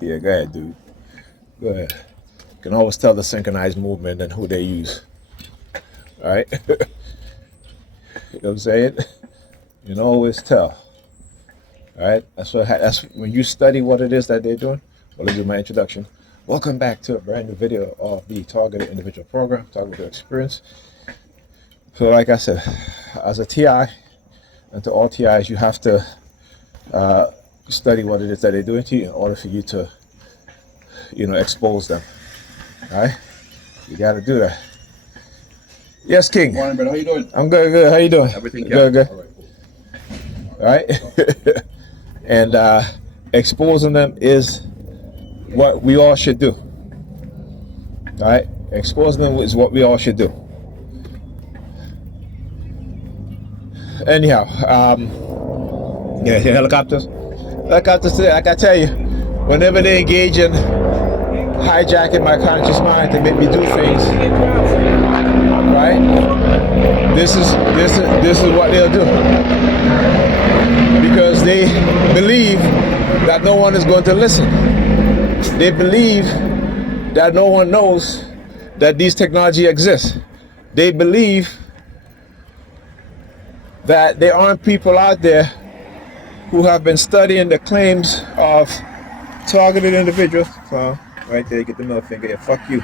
Yeah, go ahead, dude. Go ahead. You can always tell the synchronized movement and who they use. All right? You know what I'm saying? You can always tell. All right? That's when you study what it is that they're doing. Well, let's do my introduction. Welcome back to a brand new video of the Targeted Individual Program, Targeted Experience. So like I said, as a TI, and to all TIs, you have to study what it is that they're doing to you in order for you to, expose them. All right? You got to do that. Yes, King. Morning, brother. How you doing? I'm good, good. How you doing? Everything good, good. All right, cool. All right? And exposing them is what we all should do. All right? Exposing them is what we all should do. Anyhow, helicopters. Helicopters, like I tell you, whenever they engage in hijacking my conscious mind to make me do things, right? This is what they'll do. Because they believe that no one is going to listen. They believe that no one knows that these technology exists. They believe that there aren't people out there who have been studying the claims of targeted individuals. So right there, get the middle finger. Yeah, fuck you.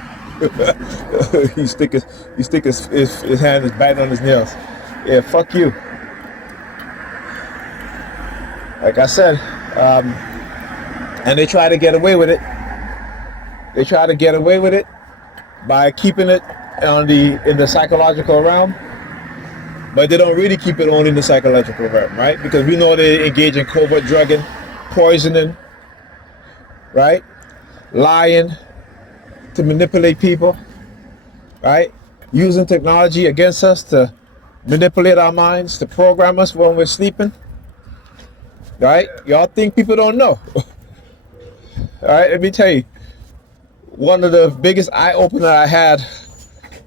He stick his hand is biting on his nails. Yeah, fuck you. Like I said, and they try to get away with it. They try to get away with it by keeping it in the psychological realm. But they don't really keep it only in the psychological realm, right? Because we know they engage in covert drugging, poisoning, right? Lying to manipulate people, right? Using technology against us to manipulate our minds, to program us when we're sleeping, right? Y'all think people don't know. All right, let me tell you, one of the biggest eye-opener I had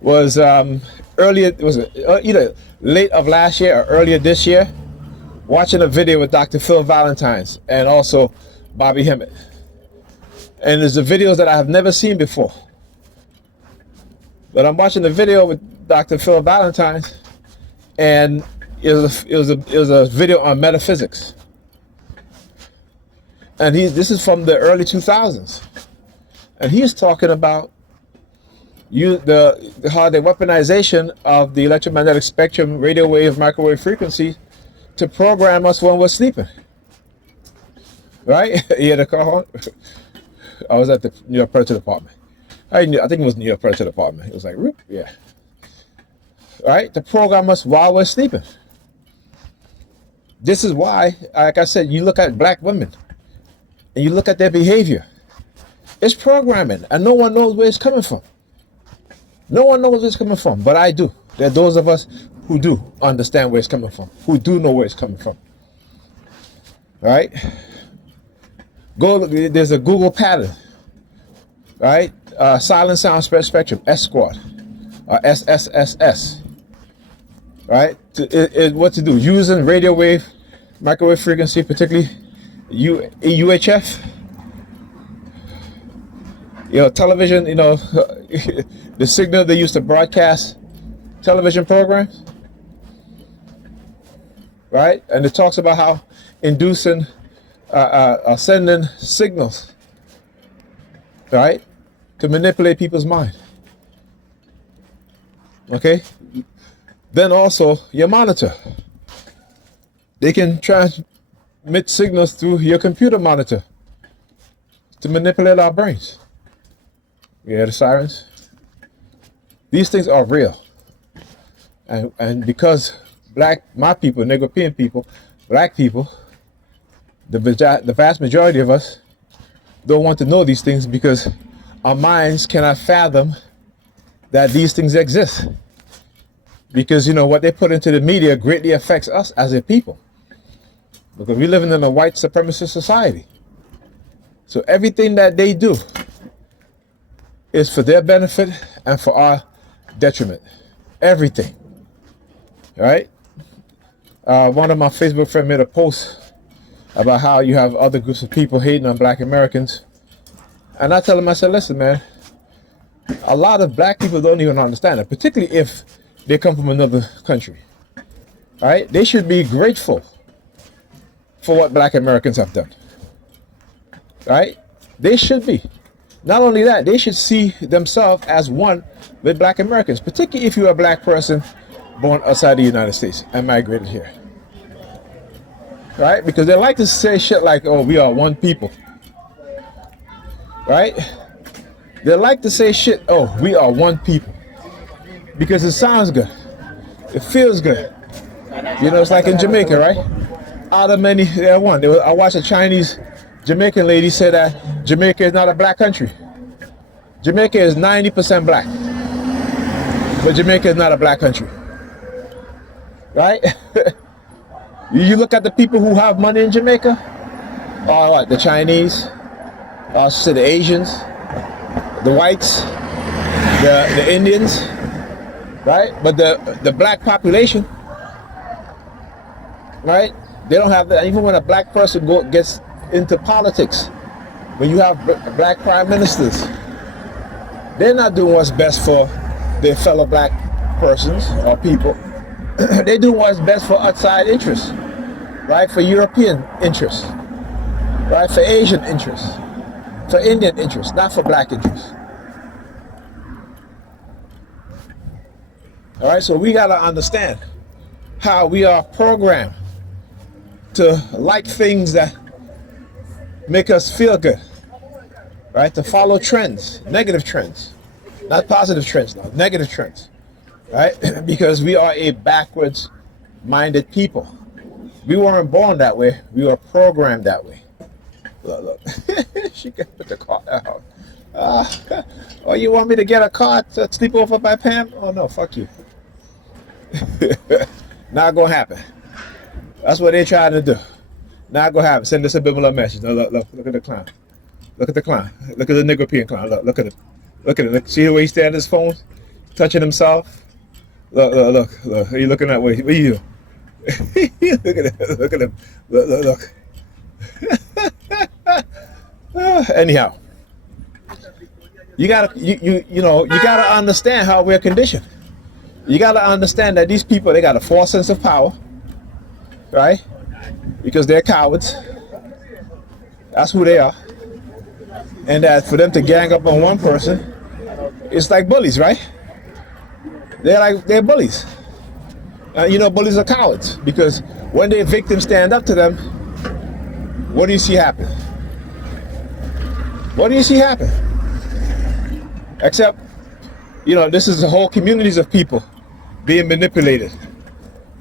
was earlier, it was either late of last year or earlier this year, watching a video with Dr. Phil Valentines and also Bobby Hemmett. And there's the videos that I have never seen before. But I'm watching the video with Dr. Phil Valentines, and it was a video on metaphysics. And this is from the early 2000s. And he's talking about how the weaponization of the electromagnetic spectrum, radio wave, microwave frequency to program us when we're sleeping. Right? You had a call on? I was at the New York Predators Department. I think it was New York Predators Department. It was like, whoop, yeah. Right? To program us while we're sleeping. This is why, like I said, you look at black women and you look at their behavior. It's programming, and no one knows where it's coming from. No one knows where it's coming from, but I do. There are those of us who do understand where it's coming from, who do know where it's coming from. All right? There's a Google pattern, right? Silent sound spectrum, S squad, SSSS, right? What to do? Using radio wave, microwave frequency, particularly UHF. Television, the signal they use to broadcast television programs, right? And it talks about how inducing, sending signals, right, to manipulate people's mind. Okay? Then also your monitor. They can transmit signals through your computer monitor to manipulate our brains. You hear the sirens? These things are real. And because my people, Negropean people, black people, the vast majority of us don't want to know these things because our minds cannot fathom that these things exist. Because, what they put into the media greatly affects us as a people. Because we're living in a white supremacist society. So everything that they do is for their benefit and for our detriment. Everything. Right? One of my Facebook friends made a post about how you have other groups of people hating on black Americans. And I tell them, I said, listen, man, a lot of black people don't even understand it, particularly if they come from another country. Right? They should be grateful for what black Americans have done. Right? They should be. Not only that, they should see themselves as one with black Americans, particularly if you're a black person born outside the United States and migrated here. Right? Because they like to say shit like, oh, we are one people. Right? They like to say shit, oh, we are one people. Because it sounds good. It feels good. You know, it's like in Jamaica, right? Out of many, they're one. I watched a Chinese Jamaican lady say that Jamaica is not a black country. Jamaica is 90% black. But Jamaica is not a black country. Right? You look at the people who have money in Jamaica, or what, the Chinese, or the Asians, the whites, the Indians, right? But the black population, right? They don't have that. Even when a black person gets into politics, when you have black prime ministers, they're not doing what's best for their fellow black persons or people. They do what's best for outside interests, right? For European interests, right? For Asian interests, for Indian interests, not for black interests. All right, so we got to understand how we are programmed to like things that make us feel good, right? To follow trends, negative trends, not positive trends, no, negative trends, right? Because we are a backwards-minded people. We weren't born that way. We were programmed that way. Look. She can put the car out. Oh, you want me to get a car to sleep over by Pam? Oh, no, fuck you. Not gonna happen. That's what they're trying to do. Not gonna happen. Send a subliminal message. No, look at the clown. Look at the clown. Look at the Negropean clown. Look at him. Look at him. See the way he stands on his phone, touching himself. Look. Are you looking that way? What are you doing? Look at him. Look at him. Look. Anyhow, you gotta understand how we're conditioned. You gotta understand that these people, they got a false sense of power, right? Because they're cowards. That's who they are. And that for them to gang up on one person, it's like bullies, right? They're bullies. Bullies are cowards because when their victims stand up to them, what do you see happen? What do you see happen? Except, this is the whole communities of people being manipulated,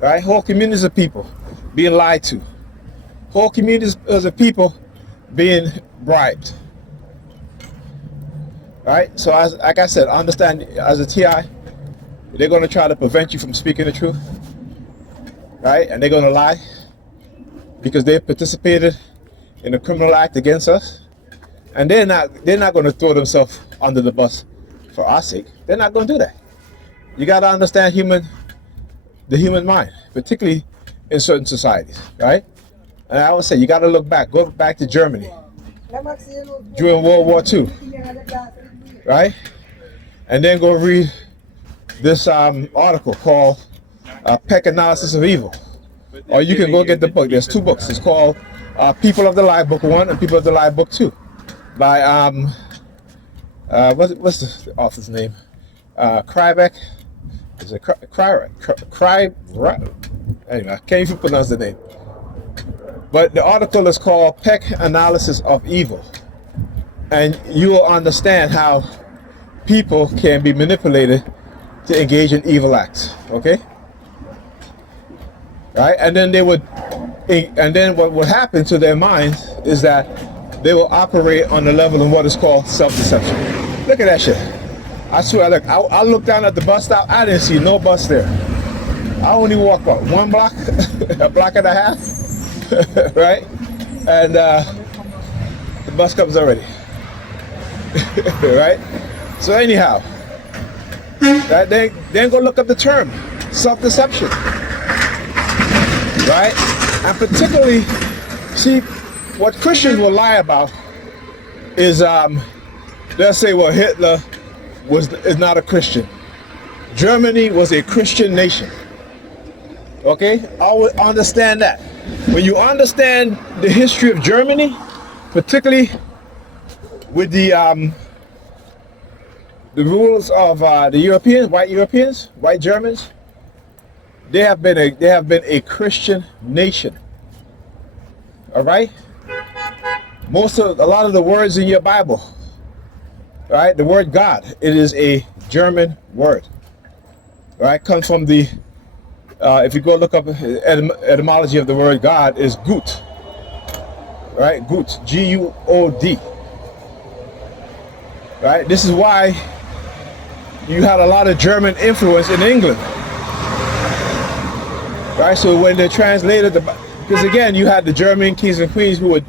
right? Whole communities of people being lied to. Whole communities of people being bribed. Right? So like I said, understand as a TI, they're going to try to prevent you from speaking the truth. Right? And they're going to lie because they participated in a criminal act against us. And they're not going to throw themselves under the bus for our sake. They're not going to do that. You got to understand the human mind, particularly in certain societies, right? And I would say you got to look back. Go back to Germany during World War II, right? And then go read this article called Peck Analysis of Evil. Or you can go get the book. There's two books. It's called People of the Lie, Book 1 and People of the Lie, Book 2 by, what's the author's name? Krybeck. Is it anyway, I can't even pronounce the name. But the article is called Peck Analysis of Evil. And you will understand how people can be manipulated to engage in evil acts. Okay? Right? And then what would happen to their minds is that they will operate on the level of what is called self-deception. Look at that shit. I swear, look, I looked down at the bus stop, I didn't see no bus there. I only walked, one block, a block and a half, right? And the bus comes already, right? So anyhow, right, then go look up the term, self-deception, right? And particularly See, what Christians will lie about is they'll say, well, Hitler is not a Christian. Germany was a Christian nation. Okay, I would understand that. When you understand the history of Germany, particularly with the rules of the Europeans, white Germans, they have been a Christian nation. All right. A lot of the words in your Bible, all right, the word God, it is a German word. All right, comes from the if you go look up etymology of the word God is Gut. Right, Gut, G-U-O-D. Right, this is why you had a lot of German influence in England. Right, so when they translated because again, you had the German kings and queens who would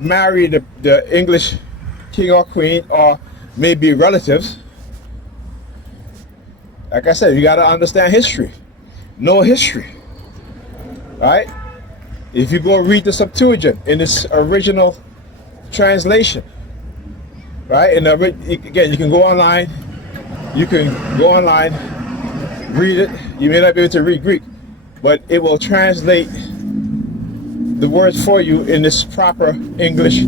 marry the English king or queen, or maybe relatives. Like I said, you got to understand history. Know history. Right? If you go read the Septuagint in its original translation, right? And again, you can go online. You can go online, read it. You may not be able to read Greek, but it will translate the words for you in this proper English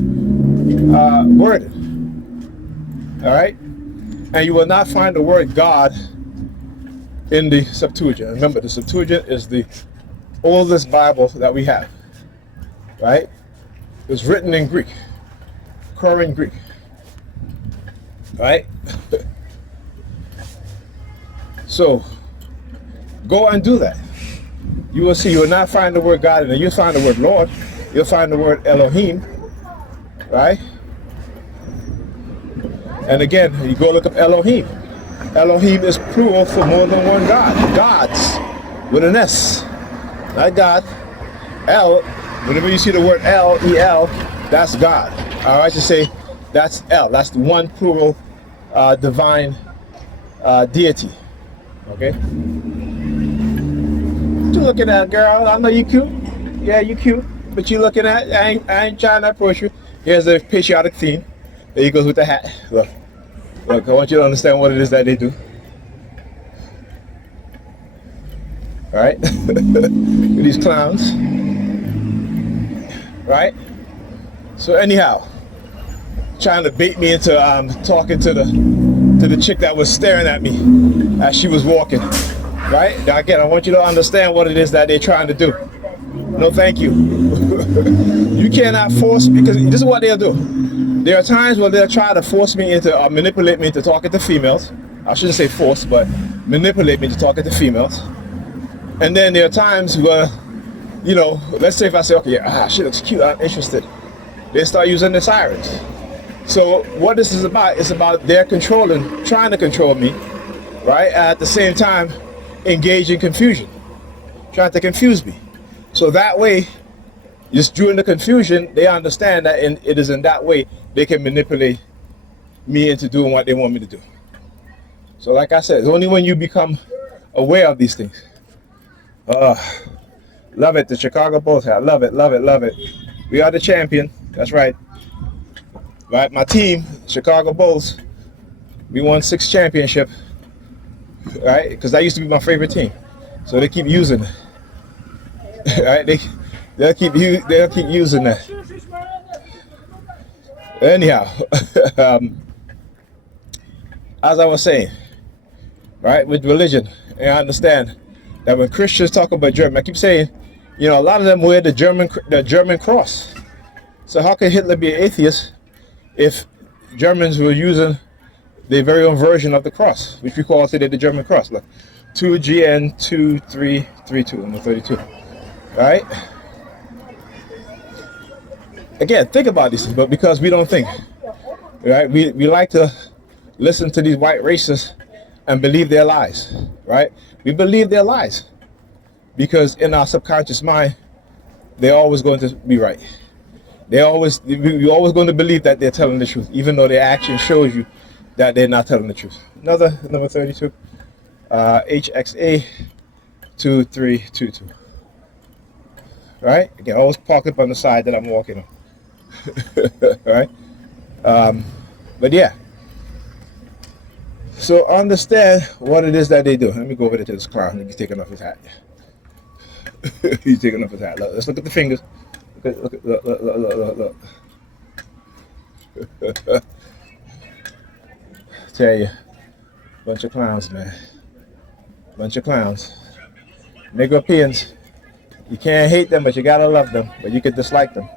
word. All right? And you will not find the word God in the Septuagint. Remember, the Septuagint is the oldest Bible that we have. Right? It was written in Greek. Current Greek. Right? So, go and do that. You will see, you will not find the word God in it. You'll find the word Lord. You'll find the word Elohim. Right? And again, you go look up Elohim. Elohim is plural for more than one God. Gods, with an S. Not God. El, whenever you see the word El, E-L, that's God. All right, to say that's El. That's the one plural divine deity. Okay? What you looking at, girl? I know you cute. Yeah, you cute. But you looking at, I ain't trying to approach you. Here's the patriotic theme. There he goes with the hat. Look, I want you to understand what it is that they do. All right? With these clowns. Right? So anyhow, trying to bait me into talking to the chick that was staring at me as she was walking. Right? Now again, I want you to understand what it is that they're trying to do. No, thank you. You cannot force, because this is what they'll do. There are times where they'll try to force me into, manipulate me into talking to females. I shouldn't say force, but manipulate me to talking to females. And then there are times where, you know, let's say if I say, okay, she looks cute, I'm interested. They start using the sirens. So what this is about, it's about their controlling, trying to control me, right? At the same time, engage in confusion, trying to confuse me. So that way, just during the confusion, they understand that it is in that way they can manipulate me into doing what they want me to do. So like I said, it's only when you become aware of these things. Love it, the Chicago Bulls hat. Love it, love it, love it. We are the champion. That's right. Right, my team, Chicago Bulls, we won 6 championships. Right, because that used to be my favorite team. So they keep using it. Right, they'll keep using that. Anyhow, as I was saying, right, with religion, and I understand that when Christians talk about German, I keep saying, you know, a lot of them wear the German cross. So how can Hitler be an atheist if Germans were using their very own version of the cross, which we call today the German cross? Look, 2GN2332, number 32. Right? Again, think about these things, but because we don't think, right? We like to listen to these white racists and believe their lies, right? We believe their lies because in our subconscious mind, they're always going to be right. We're always going to believe that they're telling the truth, even though their action shows you that they're not telling the truth. Another number 32, HXA 2322. right? You can always park up on the side that I'm walking on. Right? But yeah. So understand what it is that they do. Let me go over there to this clown. He's taking off his hat. He's taking off his hat. Let's look at the fingers. Look. Tell you, bunch of clowns, man. Bunch of clowns. Negropeans. You can't hate them, but you gotta love them. But you could dislike them.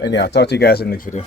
And yeah, I'll talk to you guys in the next video.